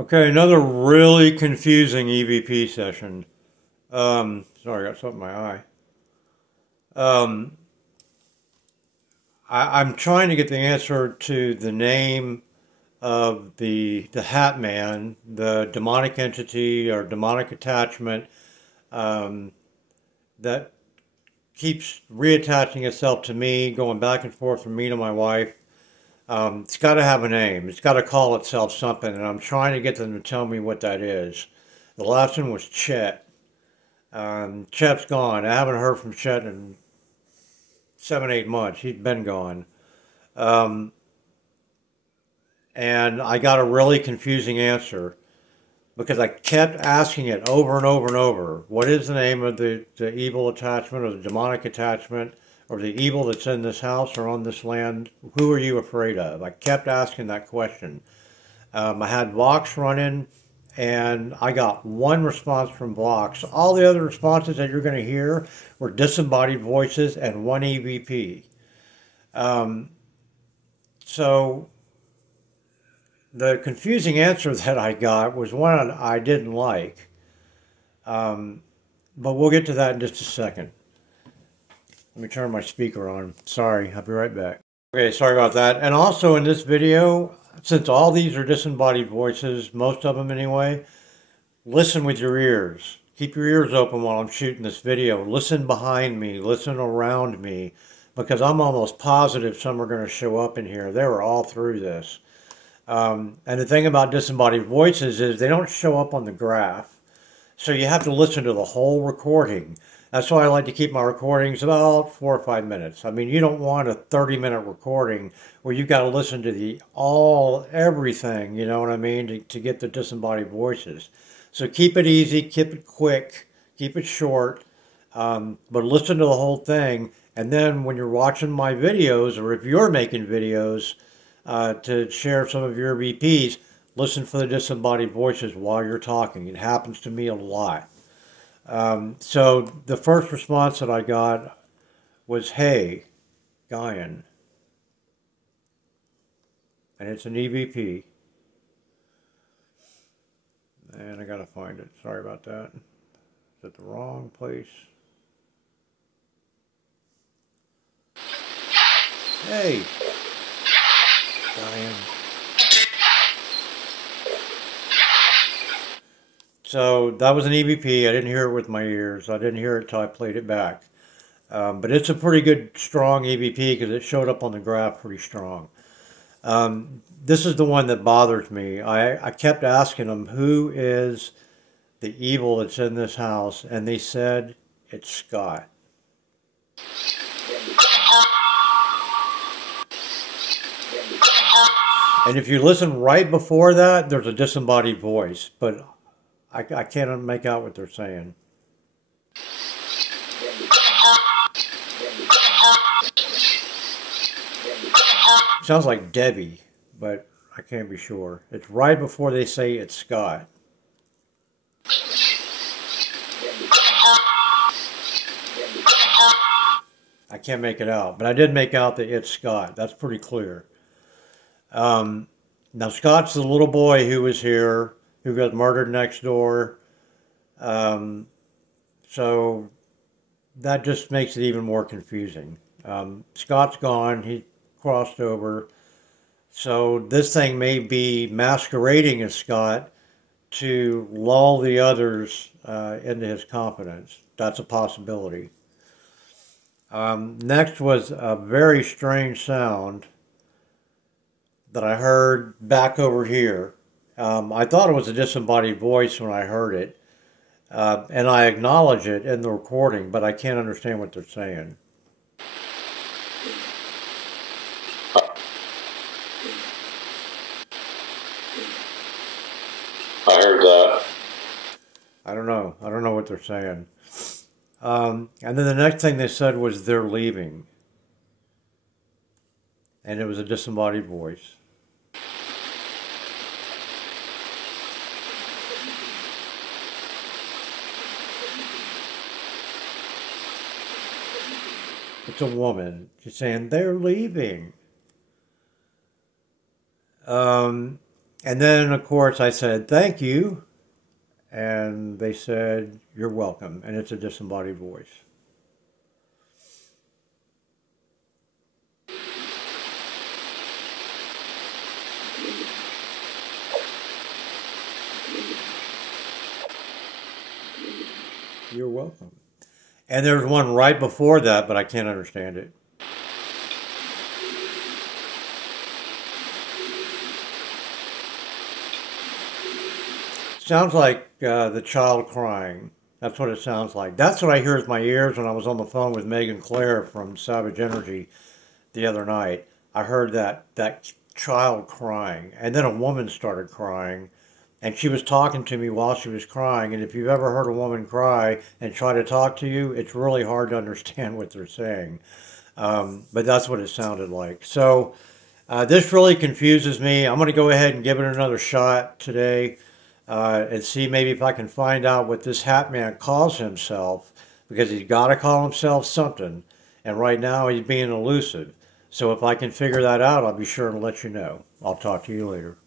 Okay, another really confusing EVP session. Sorry, I got something in my eye. Um, I'm trying to get the answer to the name of the Hat Man, the demonic entity or demonic attachment um, that keeps reattaching itself to me, going back and forth from me to my wife. It's got to have a name. It's got to call itself something, and I'm trying to get them to tell me what that is. The last one was Chet. Chet's gone. I haven't heard from Chet in 7, 8 months. He's been gone. Um, and I got a really confusing answer because I kept asking it over and over and over. What is the name of the evil attachment or the demonic attachment or the evil that's in this house or on this land? Who are you afraid of? I kept asking that question. I had Vox running, and I got one response from Vox. All the other responses that you're going to hear were disembodied voices and one EVP. Um, so the confusing answer that I got was one I didn't like. Um, but we'll get to that in just a second. Let me turn my speaker on. Sorry, I'll be right back. Okay, sorry about that. And also in this video, since all these are disembodied voices, most of them anyway, listen with your ears. Keep your ears open while I'm shooting this video. Listen behind me, listen around me, because I'm almost positive some are going to show up in here. They were all through this. And the thing about disembodied voices is they don't show up on the graph. So you have to listen to the whole recording. That's why I like to keep my recordings about 4 or 5 minutes. I mean, you don't want a 30-minute recording where you've got to listen to everything, you know what I mean, to get the disembodied voices. So keep it easy, keep it quick, keep it short, but listen to the whole thing. And then when you're watching my videos, or if you're making videos to share some of your VPs, listen for the disembodied voices while you're talking. It happens to me a lot. So the first response that I got was, "Hey, Guyan," and it's an EVP. And I gotta find it. Sorry about that. Is it the wrong place? Hey, Guyan. So that was an EVP. I didn't hear it with my ears. I didn't hear it till I played it back. But it's a pretty good, strong EVP because it showed up on the graph pretty strong. This is the one that bothers me. I kept asking them, who is the evil that's in this house? And they said, it's Scott. And if you listen right before that, there's a disembodied voice. But I can't make out what they're saying. Sounds like Debbie, but I can't be sure. It's right before they say it's Scott. I can't make it out, but I did make out that it's Scott. That's pretty clear. Now, Scott's the little boy who was here, who got murdered next door. So that just makes it even more confusing. Scott's gone. He crossed over. So this thing may be masquerading as Scott to lull the others into his confidence. That's a possibility. Next was a very strange sound that I heard back over here. I thought it was a disembodied voice when I heard it, and I acknowledge it in the recording, but I can't understand what they're saying. I heard that. I don't know. I don't know what they're saying. And then the next thing they said was they're leaving. And it was a disembodied voice. It's a woman. She's saying they're leaving. And then, of course, I said, thank you. And they said, you're welcome. And it's a disembodied voice. You're welcome. And there's one right before that, but I can't understand it. Sounds like the child crying. That's what it sounds like. That's what I hear with my ears when I was on the phone with Megan Clare from Savage Energy the other night. I heard that child crying, and then a woman started crying, and she was talking to me while she was crying. And if you've ever heard a woman cry and try to talk to you, it's really hard to understand what they're saying. But that's what it sounded like. So this really confuses me. I'm going to go ahead and give it another shot today and see maybe if I can find out what this Hat Man calls himself, because he's got to call himself something. And right now he's being elusive. So if I can figure that out, I'll be sure to let you know. I'll talk to you later.